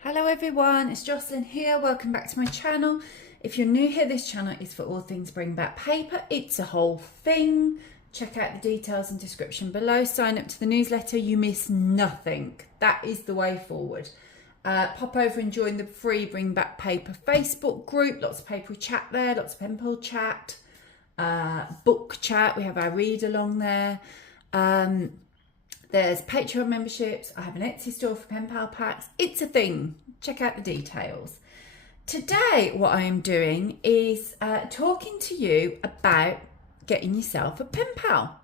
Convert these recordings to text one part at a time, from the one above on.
Hello everyone, it's Jocelyn here. Welcome back to my channel. If you're new here, this channel is for all things Bring Back Paper. It's a whole thing. Check out the details and description below. Sign up to the newsletter. You miss nothing. That is the way forward. Pop over and join the free Bring Back Paper Facebook group. Lots of papery chat there, lots of pen pal chat, book chat. We have our read along there. There's Patreon memberships. I have an Etsy store for pen pal packs. It's a thing. Check out the details. Today, what I am doing is talking to you about getting yourself a pen pal.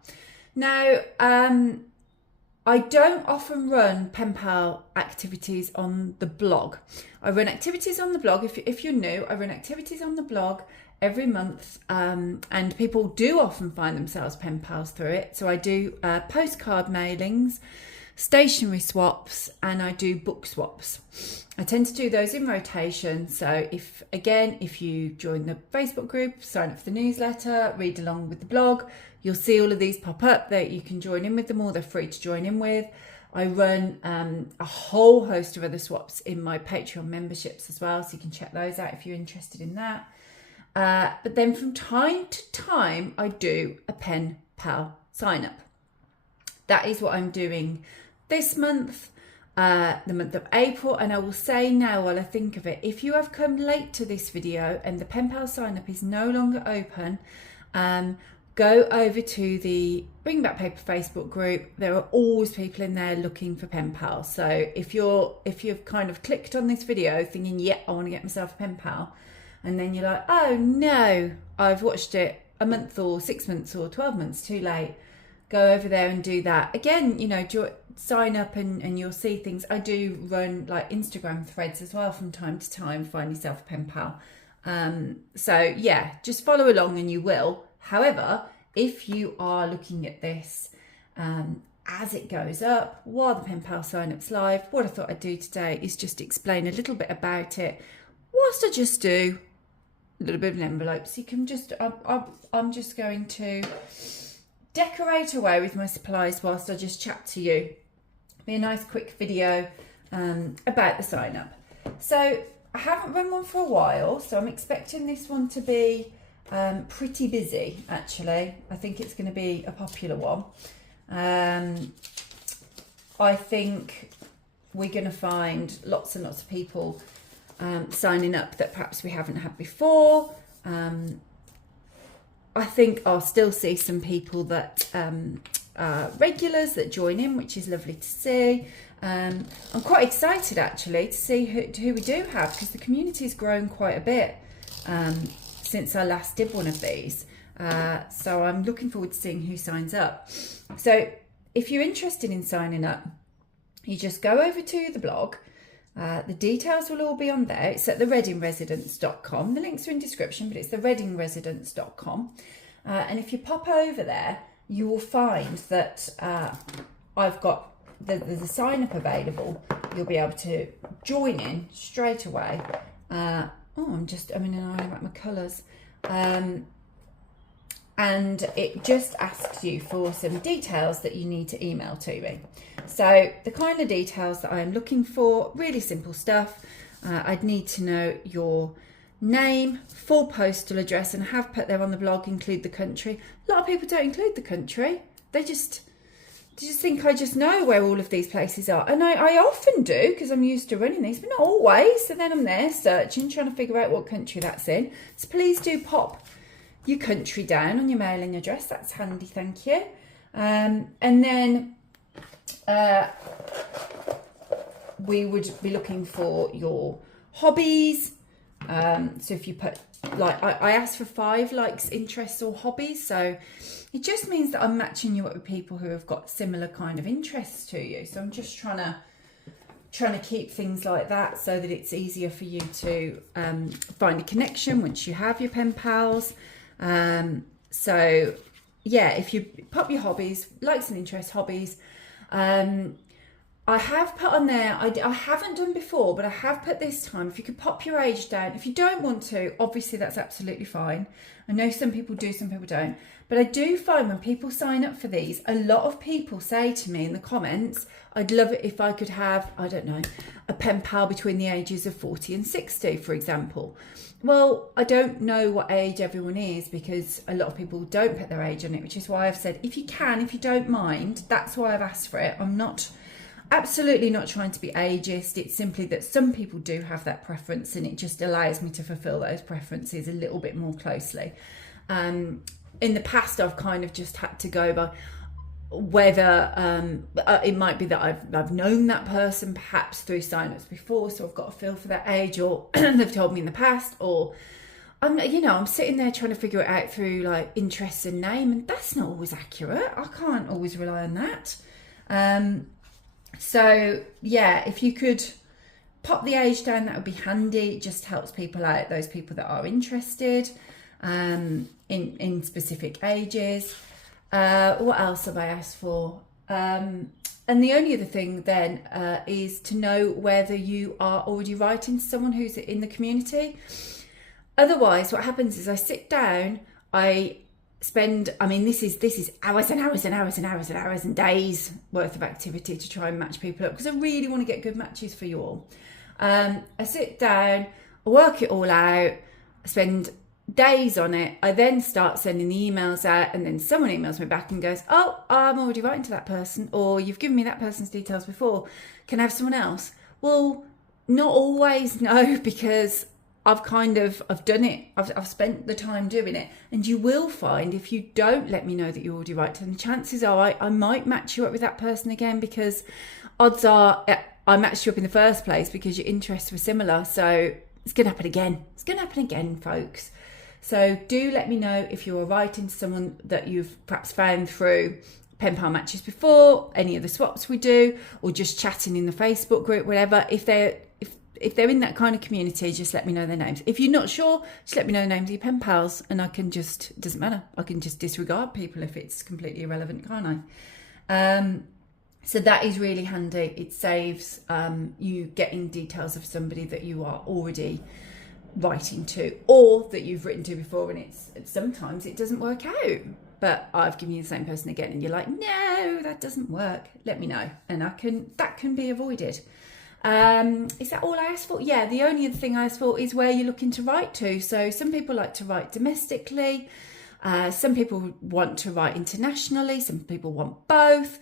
Now, I don't often run pen pal activities on the blog. I run activities on the blog. If you're new, I run activities on the blog every month, and people do often find themselves pen pals through it. So I do postcard mailings, stationery swaps, and I do book swaps. I tend to do those in rotation. So if you join the Facebook group, sign up for the newsletter, read along with the blog, you'll see all of these pop up that you can join in with them, or they're free to join in with. I run a whole host of other swaps in my Patreon memberships as well, so you can check those out if you're interested in that. But then from time to time, I do a pen pal sign up. That is what I'm doing this month, the month of April. And I will say now, while I think of it, if you have come late to this video and the pen pal sign up is no longer open, go over to the Bring Back Paper Facebook group. There are always people in there looking for pen pals. So if you've kind of clicked on this video thinking, yeah, I want to get myself a pen pal, and then you're like, oh no, I've watched it a month or 6 months or 12 months too late, go over there and do that. Again, sign up and you'll see things. I do run like Instagram threads as well from time to time, find yourself a pen pal. So yeah, just follow along and you will. However, if you are looking at this as it goes up, while the pen pal sign up's live, what I thought I'd do today is just explain a little bit about it, whilst I just do a little bit of an envelope. So you can just, I'm just going to decorate away with my supplies whilst I just chat to you. Be a nice quick video about the sign up. So I haven't run one for a while, so I'm expecting this one to be pretty busy actually. I think it's going to be a popular one. I think we're going to find lots and lots of people signing up that perhaps we haven't had before. I think I'll still see some people that regulars that join in, which is lovely to see. I'm quite excited actually to see who we do have, because the community's grown quite a bit since I last did one of these. So I'm looking forward to seeing who signs up. So if you're interested in signing up, you just go over to the blog. The details will all be on there. It's at thereadingresidence.com. The links are in description, but it's thereadingresidence.com. And if you pop over there, you will find that I've got there's a sign up available. You'll be able to join in straight away. I'm in an eye about my colours. And it just asks you for some details that you need to email to me. So the kind of details that I'm looking for, really simple stuff. I'd need to know your name, full postal address, and have put there on the blog, include the country. A lot of people don't include the country. They just think I just know where all of these places are. And I often do, because I'm used to running these, but not always. So then I'm there searching, trying to figure out what country that's in. So please do pop your country down on your mailing address. That's handy, thank you. And then we would be looking for your hobbies. So if you put, like, I asked for 5 likes, interests or hobbies. So it just means that I'm matching you up with people who have got similar kind of interests to you. So I'm just trying to keep things like that so that it's easier for you to find a connection once you have your pen pals. So yeah, if you pop your hobbies, likes and interests, hobbies, I have put on there, I haven't done before, but I have put this time, if you could pop your age down. If you don't want to, obviously that's absolutely fine. I know some people do, some people don't. But I do find when people sign up for these, a lot of people say to me in the comments, I'd love it if I could have, I don't know, a pen pal between the ages of 40 and 60, for example. Well, I don't know what age everyone is because a lot of people don't put their age on it, which is why I've said, if you can, if you don't mind, that's why I've asked for it. I'm not absolutely not trying to be ageist. It's simply that some people do have that preference, and it just allows me to fulfill those preferences a little bit more closely. In the past, I've kind of just had to go by whether it might be that I've known that person perhaps through sign-ups before, so I've got a feel for that age, or they've told me in the past, or I'm sitting there trying to figure it out through like interests and name, and that's not always accurate. I can't always rely on that. So yeah, if you could pop the age down, that would be handy. It just helps people out, those people that are interested in specific ages. What else have I asked for? And the only other thing then is to know whether you are already writing to someone who's in the community. Otherwise, what happens is I sit down, this is hours and hours and hours and hours and hours and days worth of activity to try and match people up, because I really want to get good matches for you all. I sit down, I work it all out, I spend days on it. I then start sending the emails out, and then someone emails me back and goes, oh, I'm already writing to that person, or you've given me that person's details before, can I have someone else? Well, not always, no, because I've done it. I've spent the time doing it. And you will find, if you don't let me know that you already write to them, chances are I might match you up with that person again, because odds are I matched you up in the first place because your interests were similar. So it's going to happen again. It's going to happen again, folks. So do let me know if you're writing to someone that you've perhaps found through pen pal matches before, any of the swaps we do, or just chatting in the Facebook group, whatever. If they're in that kind of community, just let me know their names. If you're not sure, just let me know the names of your pen pals, and it doesn't matter. I can just disregard people if it's completely irrelevant, can't I? So that is really handy. It saves you getting details of somebody that you are already writing to, or that you've written to before, and sometimes it doesn't work out. But I've given you the same person again, and you're like, no, that doesn't work. Let me know, and that can be avoided. Is that all I asked for? Yeah, the only other thing I asked for is where you're looking to write to. So some people like to write domestically, some people want to write internationally, some people want both.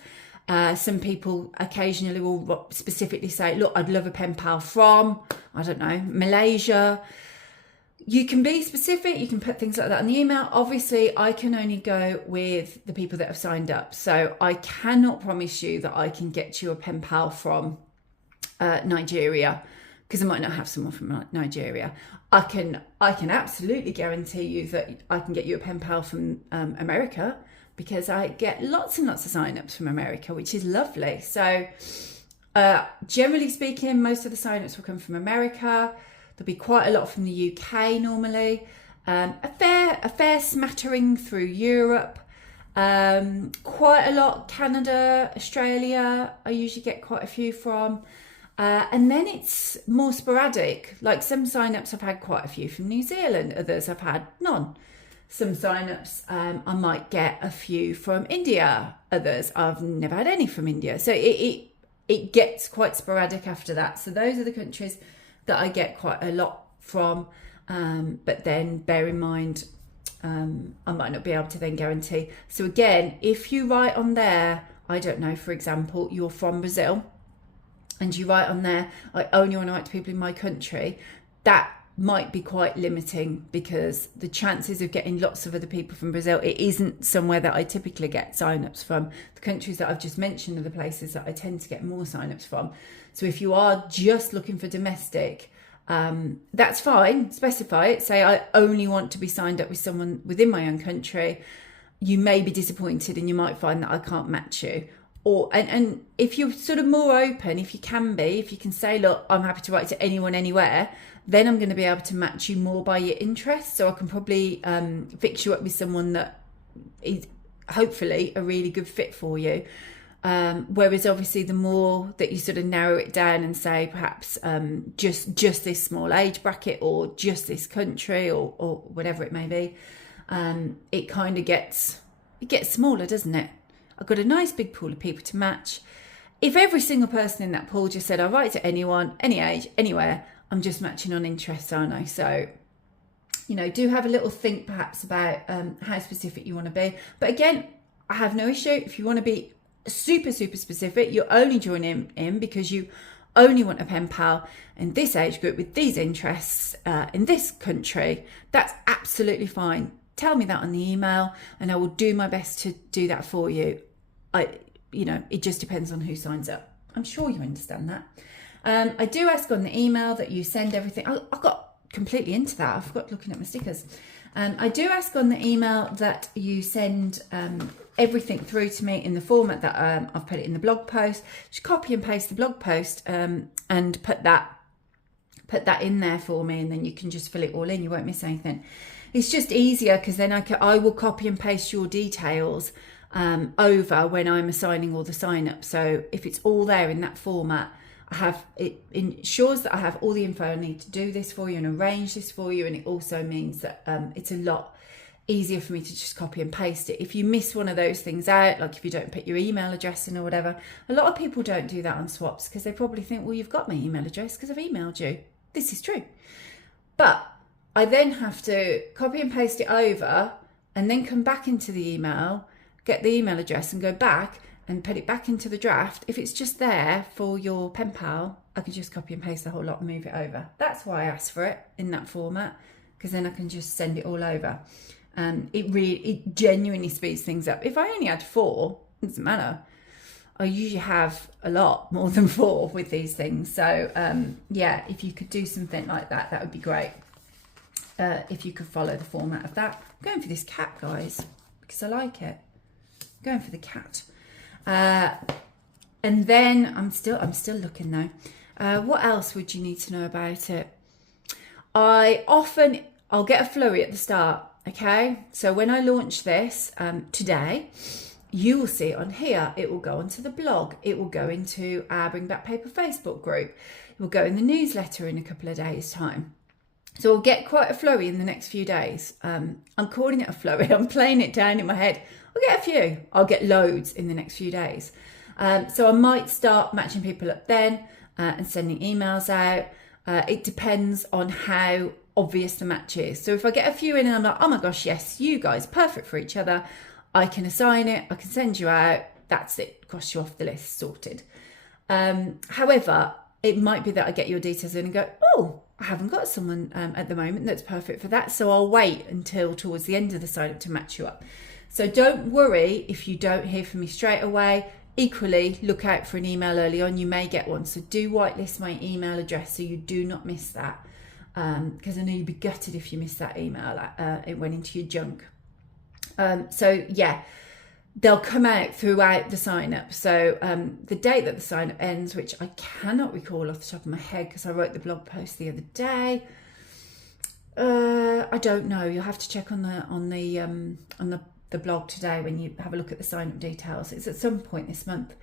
Some people occasionally will specifically say, look, I'd love a pen pal from, I don't know, Malaysia. You can be specific, you can put things like that in the email. Obviously, I can only go with the people that have signed up. So I cannot promise you that I can get you a pen pal from Nigeria, because I might not have someone from Nigeria. I can absolutely guarantee you that I can get you a pen pal from America, because I get lots and lots of sign-ups from America, which is lovely. So generally speaking, most of the sign-ups will come from America. There'll be quite a lot from the UK normally, a fair smattering through Europe, quite a lot Canada, Australia. I usually get quite a few from. And then it's more sporadic. Like some sign-ups I've had quite a few from New Zealand, others I've had none. Some sign-ups I might get a few from India, others I've never had any from India. So it gets quite sporadic after that. So those are the countries that I get quite a lot from. But then bear in mind, I might not be able to then guarantee. So again, if you write on there, I don't know, for example, you're from Brazil, and you write on there, I only want to write to people in my country, that might be quite limiting, because the chances of getting lots of other people from Brazil, it isn't somewhere that I typically get sign-ups from. The countries that I've just mentioned are the places that I tend to get more sign-ups from. So if you are just looking for domestic, that's fine, specify it. Say, I only want to be signed up with someone within my own country. You may be disappointed, and you might find that I can't match you. And if you're sort of more open, if you can say, look, I'm happy to write to anyone, anywhere, then I'm going to be able to match you more by your interests. So I can probably fix you up with someone that is hopefully a really good fit for you. Whereas obviously the more that you sort of narrow it down and say perhaps just this small age bracket or just this country or whatever it may be, it kind of gets smaller, doesn't it? I've got a nice big pool of people to match. If every single person in that pool just said, I'll write to anyone, any age, anywhere, I'm just matching on interests, aren't I? So, you know, do have a little think perhaps about how specific you want to be. But again, I have no issue. If you want to be super, super specific, you're only joining in because you only want a pen pal in this age group with these interests in this country, that's absolutely fine. Tell me that on the email and I will do my best to do that for you. You know, it just depends on who signs up. I'm sure you understand that. I do ask on the email that you send everything. I got completely into that. I forgot looking at my stickers. I do ask on the email that you send everything through to me in the format that I've put it in the blog post. Just copy and paste the blog post and put that in there for me, and then you can just fill it all in. You won't miss anything. It's just easier because then I will copy and paste your details over when I'm assigning all the sign up. So if it's all there in that format, it ensures that I have all the info I need to do this for you and arrange this for you. And it also means that it's a lot easier for me to just copy and paste it. If you miss one of those things out, like if you don't put your email address in or whatever, a lot of people don't do that on swaps because they probably think, well, you've got my email address because I've emailed you. This is true. But I then have to copy and paste it over and then come back into the email, get the email address and go back and put it back into the draft. If it's just there for your pen pal, I can just copy and paste the whole lot and move it over. That's why I asked for it in that format, because then I can just send it all over. It genuinely speeds things up. If I only had 4, it doesn't matter. I usually have a lot more than 4 with these things. So yeah, if you could do something like that, that would be great. If you could follow the format of that. I'm going for this cat, guys, because I like it. I'm going for the cat. And then I'm still looking though. What else would you need to know about it? I'll get a flurry at the start. Okay, so when I launch this today, you will see it on here. It will go onto the blog. It will go into our Bring Back Paper Facebook group. It will go in the newsletter in a couple of days' time. So I'll get quite a flurry in the next few days. I'm calling it a flurry. I'm playing it down in my head. I'll get a few. I'll get loads in the next few days. So I might start matching people up then and sending emails out. It depends on how obvious the match is. So if I get a few in and I'm like, oh my gosh, yes, you guys, perfect for each other, I can assign it, I can send you out, that's it, cross you off the list, sorted. However, it might be that I get your details in and go, oh, I haven't got someone at the moment that's perfect for that, so I'll wait until towards the end of the sign up to match you up. So don't worry if you don't hear from me straight away. Equally, look out for an email early on. You may get one. So do whitelist my email address so you do not miss that. Because I know you'd be gutted if you missed that email. It went into your junk. So yeah, they'll come out throughout the sign up. So the date that the sign up ends, which I cannot recall off the top of my head because I wrote the blog post the other day. I don't know. You'll have to check on the blog today when you have a look at the sign up details. It's at some point this month.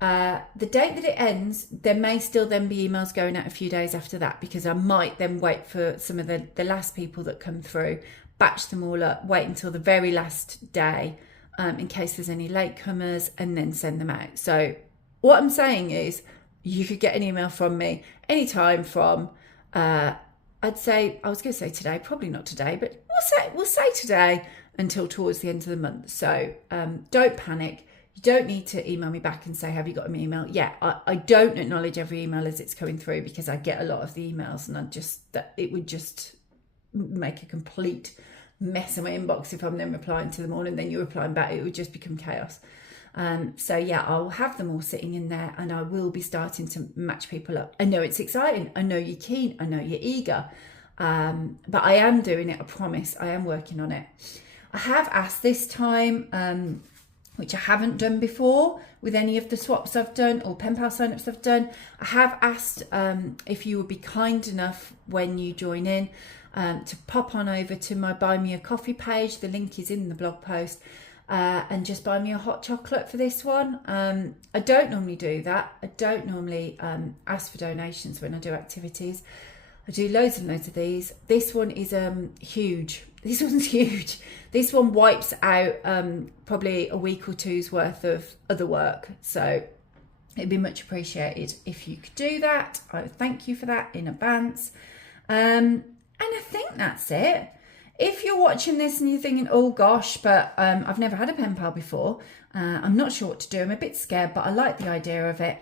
The date that it ends, there may still then be emails going out a few days after that, because I might then wait for some of the last people that come through, batch them all up, wait until the very last day in case there's any latecomers, and then send them out. So what I'm saying is you could get an email from me anytime from I'd say, I was going to say today, probably not today, but we'll say today until towards the end of the month. So don't panic. You don't need to email me back and say, have you got an email? Yeah, I don't acknowledge every email as it's coming through because I get a lot of the emails, and it would just make a complete mess of my inbox if I'm then replying to them all and then you're replying back. It would just become chaos. So yeah, I'll have them all sitting in there and I will be starting to match people up. I know it's exciting. I know you're keen. I know you're eager. But I am doing it. I promise. I am working on it. I have asked this time, which I haven't done before with any of the swaps I've done or pen pal signups I've done. I have asked if you would be kind enough when you join in to pop on over to my Buy Me a Coffee page. The link is in the blog post. and just buy me a hot chocolate for this one. I don't normally do that. I don't normally ask for donations when I do activities. I do loads and loads of these. This one is huge. This one's huge. This one wipes out probably a week or two's worth of other work. So it'd be much appreciated if you could do that. I would thank you for that in advance. And I think that's it. If you're watching this and you're thinking, oh gosh, but I've never had a pen pal before. I'm not sure what to do. I'm a bit scared, but I like the idea of it.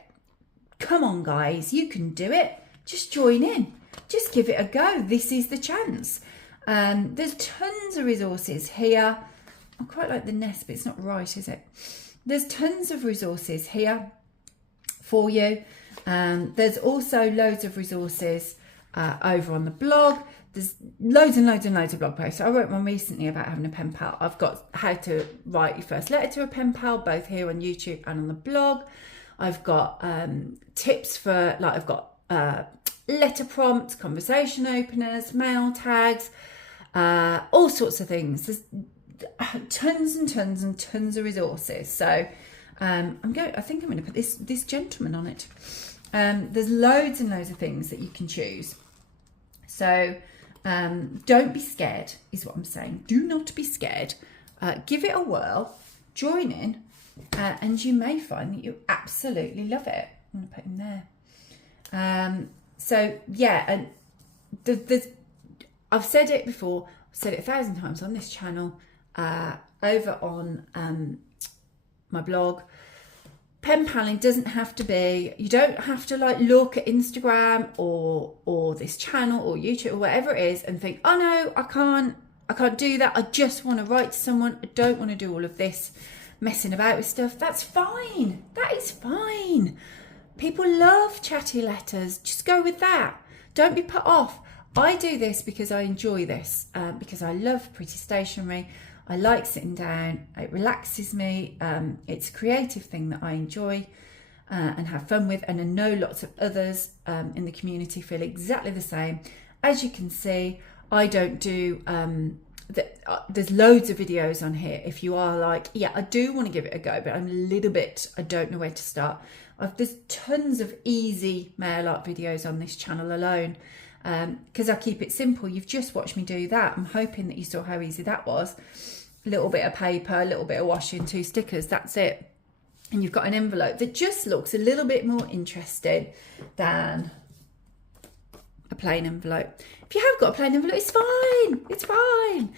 Come on, guys, you can do it. Just join in. Just give it a go. This is the chance. There's tons of resources here. I quite like the nest, but it's not right, is it? There's tons of resources here for you. There's also loads of resources over on the blog. There's loads and loads and loads of blog posts. I wrote one recently about having a pen pal. I've got how to write your first letter to a pen pal, both here on YouTube and on the blog. I've got tips for, like, I've got letter prompts, conversation openers, mail tags, all sorts of things. There's tons and tons and tons of resources. So I think I'm going to put this gentleman on it. There's loads and loads of things that you can choose. So don't be scared, is what I'm saying. Do not be scared. Give it a whirl, join in, and you may find that you absolutely love it. I'm going to put him there. So yeah, and I've said it before, I've said it 1,000 times on this channel, over on my blog. Pen paling doesn't have to be, you don't have to like look at Instagram or this channel or YouTube or whatever it is and think, oh no, I can't do that. I just want to write to someone. I don't want to do all of this messing about with stuff. That's fine. That is fine. People love chatty letters. Just go with that. Don't be put off. I do this because I enjoy this, because I love pretty stationery. I like sitting down. It relaxes me. It's a creative thing that I enjoy and have fun with. And I know lots of others in the community feel exactly the same. As you can see, I don't do... there's loads of videos on here. If you are like, yeah, I do want to give it a go, but I'm a little bit, I don't know where to start. There's tons of easy mail art videos on this channel alone, because I keep it simple. You've just watched me do that. I'm hoping that you saw how easy that was. A little bit of paper, a little bit of washing, 2 stickers, that's it. And you've got an envelope that just looks a little bit more interesting than a plain envelope. If you have got a plain envelope, it's fine. It's fine.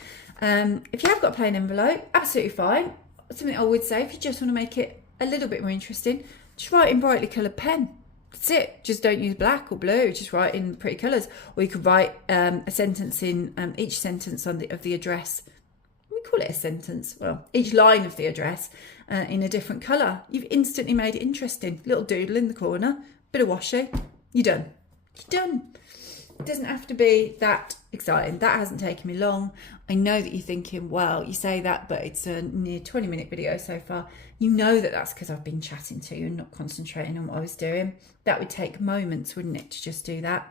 If you have got a plain envelope, absolutely fine. Something I would say, if you just want to make it a little bit more interesting, just write in brightly coloured pen. That's it. Just don't use black or blue. Just write in pretty colours. Or you could write a sentence in each sentence of the address. We call it a sentence. Well, each line of the address in a different colour. You've instantly made it interesting. Little doodle in the corner. Bit of washi. You're done. You're done. It doesn't have to be that exciting. That hasn't taken me long. I know that you're thinking, well, you say that, but it's a near 20-minute video so far. You know that that's because I've been chatting to you and not concentrating on what I was doing. That would take moments, wouldn't it, to just do that?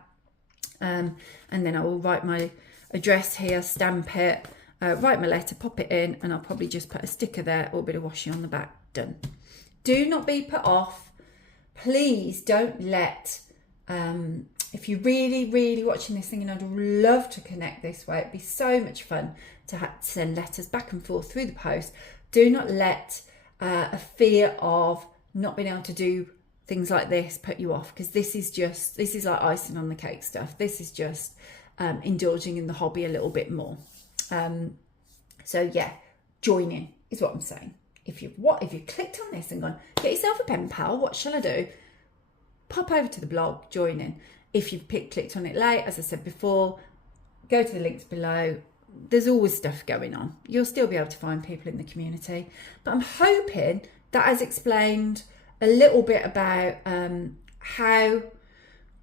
And then I will write my address here, stamp it, write my letter, pop it in, and I'll probably just put a sticker there or a bit of washing on the back. Done. Do not be put off. Please don't let... if you're really watching this thing, and I'd love to connect this way, it'd be so much fun to send letters back and forth through the post. Do not let a fear of not being able to do things like this put you off, because this is like icing on the cake stuff. This is just indulging in the hobby a little bit more. So yeah, join in is what I'm saying. If you clicked on this and gone, get yourself a pen pal, what shall I do? Pop over to the blog, join in. If you've clicked on it late, as I said before, go to the links below. There's always stuff going on. You'll still be able to find people in the community. But I'm hoping that has explained a little bit about how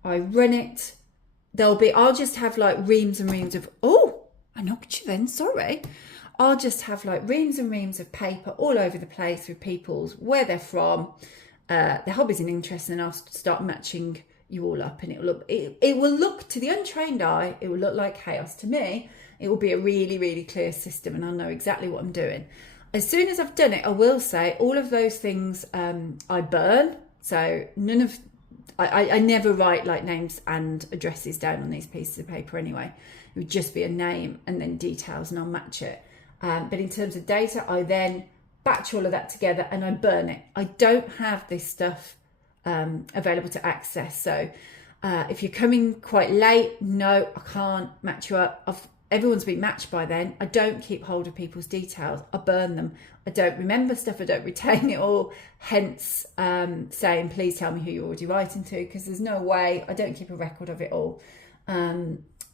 I run it. I'll just have like reams and reams of, oh, I knocked you then, sorry. I'll just have like reams and reams of paper all over the place with people's, where they're from, their hobbies and interests, and I'll start matching you all up, and it will look to the untrained eye, it will look like chaos. To me, it will be a really clear system, and I'll know exactly what I'm doing. As soon as I've done it, I will say all of those things I burn. So none of, I never write like names and addresses down on these pieces of paper anyway. It would just be a name and then details, and I'll match it. But in terms of data, I then batch all of that together and I burn it. I don't have this stuff available to access. So if you're coming quite late, no, I can't match you up. Everyone's been matched by then. I don't keep hold of people's details. I burn them. I don't remember stuff. I don't retain it all. Hence saying, please tell me who you're already writing to, because there's no way. I don't keep a record of it all.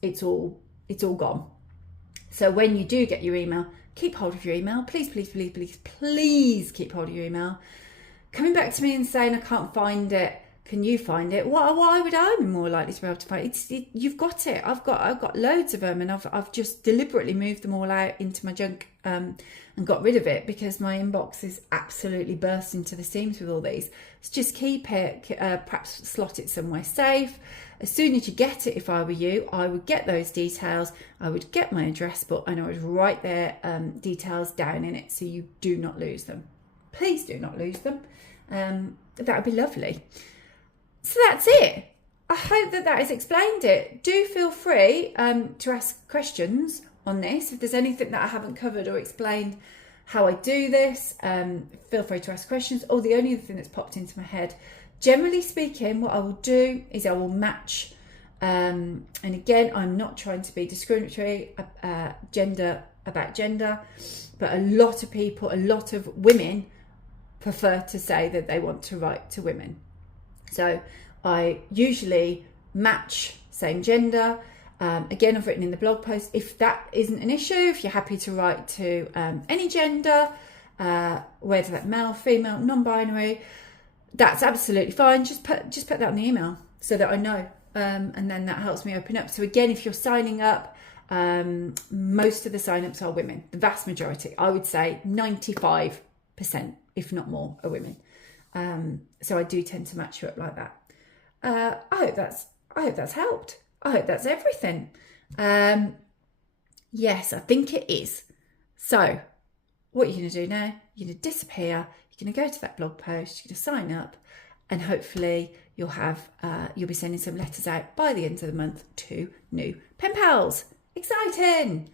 It's all gone. So when you do get your email, keep hold of your email. Please, please, please, please, please keep hold of your email. Coming back to me and saying, I can't find it. Can you find it? Why would I be more likely to be able to find it? You've got it. I've got loads of them, and I've just deliberately moved them all out into my junk and got rid of it because my inbox is absolutely bursting to the seams with all these. So just keep it, perhaps slot it somewhere safe. As soon as you get it, if I were you, I would get those details. I would get my address book and I would write their details down in it so you do not lose them. Please do not lose them. That would be lovely. So that's it. I hope that has explained it. Do feel free to ask questions on this. If there's anything that I haven't covered or explained how I do this, feel free to ask questions. Or the only other thing that's popped into my head, generally speaking, what I will do is I will match, and again, I'm not trying to be discriminatory about gender, but a lot of women prefer to say that they want to write to women. So I usually match same gender. Again, I've written in the blog post, if that isn't an issue, if you're happy to write to any gender, whether that male, female, non-binary, that's absolutely fine. Just put that in the email so that I know, and then that helps me open up. So again, if you're signing up, most of the sign-ups are women. The vast majority, I would say 95%, if not more, are women. So I do tend to match you up like that. I hope that's helped. I hope that's everything. Yes, I think it is. So what you're going to do now, you're going to disappear. You're going to go to that blog post. You're going to sign up, and hopefully you'll be sending some letters out by the end of the month to new pen pals. Exciting!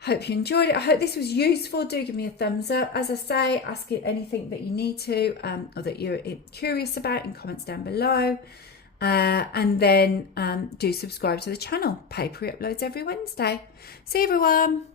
Hope you enjoyed it. I hope this was useful. Do give me a thumbs up. As I say, ask it anything that you need to or that you're curious about in comments down below. And then do subscribe to the channel. Papery uploads every Wednesday. See you, everyone.